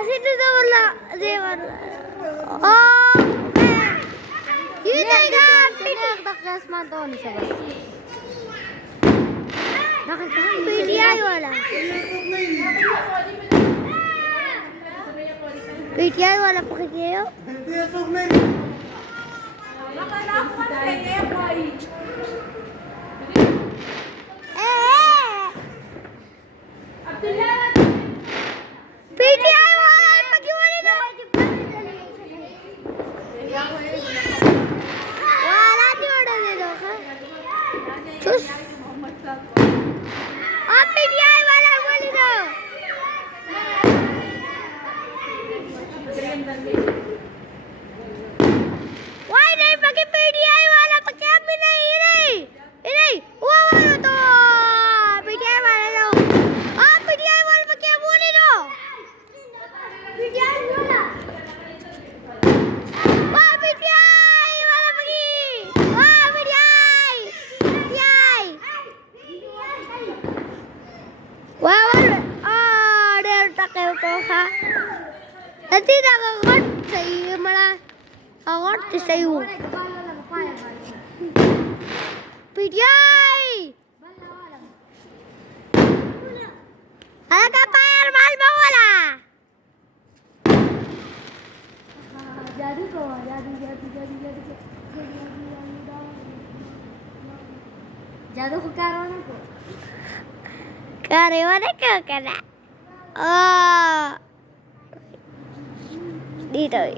situ sama Zewan. Oh, ये देगा PT तक आसमान तो नहीं सब पीटीआई वाला पकड़ गए हो पीटीआई वाला पकड़ वाली तो वाला नहीं उड़ा दे दो चुस आप पीटीआई वाला बोली दो वाई नहीं पकड़ पीटीआई वाला पकड़ भी नहीं नहीं वो वाला तो पीटीआई वाला लो आप पीटीआई वाला पकड़ बोली दो पीटीआई वाला वाह पीटीआई वाला पकड़ी वाह पीटीआई वाह डेर टके को खा nanti dah kagak saya malah kagak saya pijai ada kapal mal bawa jadi kok jadi ke karena kok karena ke kena oh đi rồi